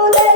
Ole!